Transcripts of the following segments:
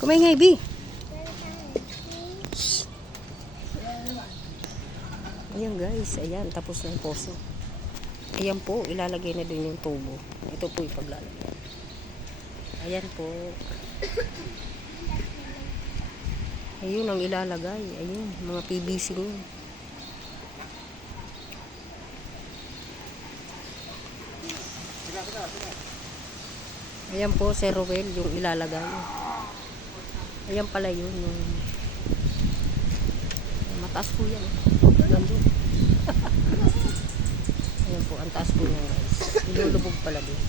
Kumaingay, B. Ayan guys, ayan, tapos na yung poso. Ayan po, ilalagay na din yung tubo. Ito po yung paglalagay. Ayan po. Ayun ang ilalagay. Ayun, mga PVC yun. Ayan po, Sir Ruel, yung ilalagay. Ayan pala yun. Yung... mataas po yan. Ganda. Ayan po, ang taas po yan guys. Ilulubog pala din.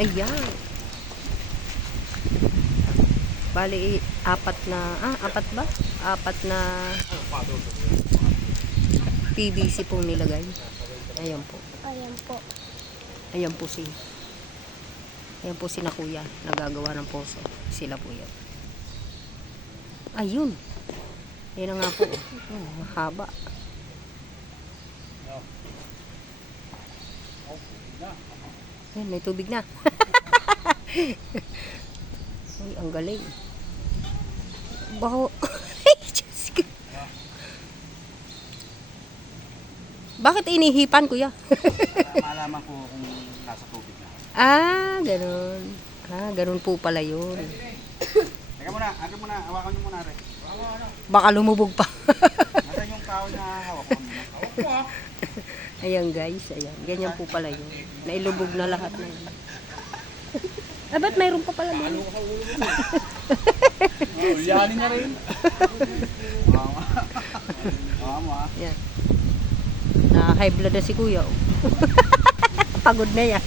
Ayan. Bali, apat ba? Apat na PVC pong nilagay. Ayan po. Ayan po. Ayan po si na kuya. Nagagawa ng poso. Sila po yan. Ayun. Yan na nga po. Oh, mahaba. Yan, may tubig na. Ay, ang galing. Baho. Bakit inihipan, kuya? Malaman ko kung nasa tubig na. Ganun. Ganun po pala yun. Teka muna, hawakan nyo muna rin. Baka lumubog pa. Nasa yung tao na hawak ko muna. Hawak ko Ayan guys, ayan. Ganyan po pala yun. Nailubog na lahat na yun. Ba't mayroon pa pala doon? Yanin na rin. Mama. Yan. Na high blood na si kuya. Oh. Pagod na yan.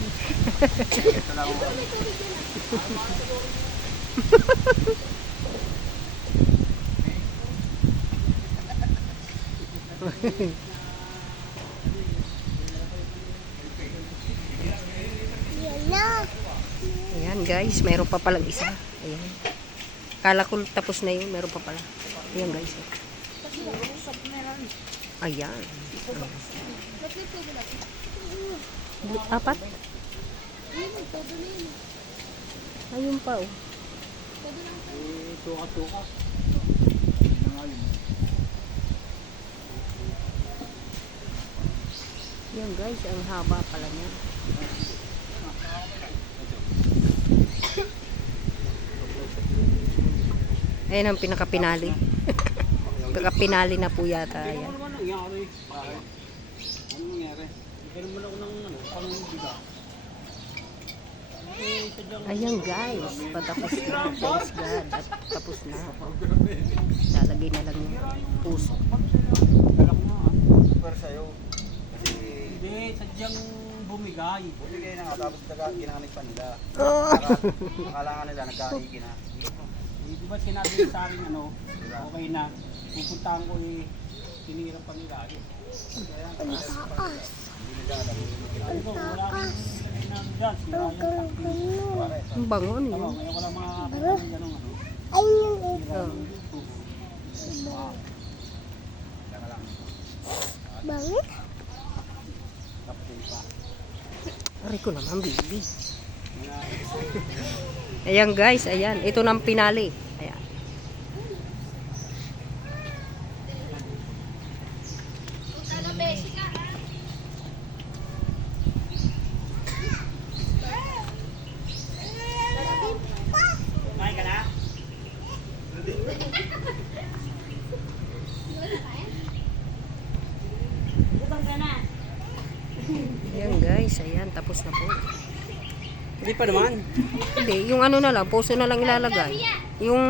Ayan guys, mayroon pa palang isa. Ayan. Kala ko tapos na yun, mayroon pa pala. Ayan guys. Ayan. Apat? Ayun pa oh. Tuka-tuka. Yan guys, ang haba pala niya. Ayan ang pinakapinali. Pinakapinali na po yata. Ayan. Ano nangyari? Ano nangyari? Pero mo ako ng pangbiga. Ayan guys, patapos na. Thanks God. At tapos na. Lalagay na lang yung puso. Galak na super sa'yo. Kasi hindi, sadyang bumigay. Bumigay na nga, tapos ginamit pa nila. Akala nga nila, nagkaiki na. Di ba sinabi sa akin okay na, pupuntahan ko tinira pa nila. Kaya ang taas. Hindi nila alam. Wala akong nilagay na dyan, sila yung takti. Ang bango Tama, niyo. ngayon wala mga kapatid ganun Ayun. Teka lang. Bangit. Kapatid pa. Aray ko naman, baby. Ayan guys, ayan. Ito nang pinali. Ayan. Kain ka na? Ayan guys, ayan. Tapos na po. Hindi pa naman. Hindi, yung ano na lang, puso na lang ilalagay. Yung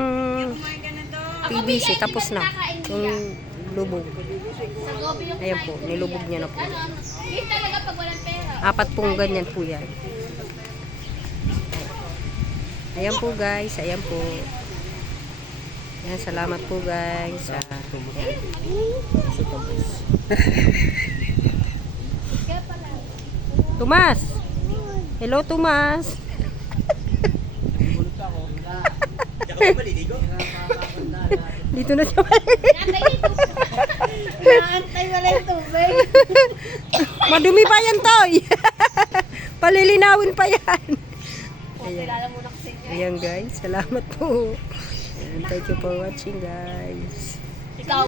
PVC, tapos na. Yung lubog. Ayan po, nilubog niya na po. Apat pong ganyan po yan. Ayan po guys, ayan po. Ayan, salamat po guys. Ayan. Tomas! Hello Tomas! Dito na siya. Naantay wala yung tubig. Madumi pa yan, Toy. Palilinawin pa yan. Ayan. Kilala muna kasi niya. Ayan guys, salamat po. Ayan, thank you for watching guys. Ikaw.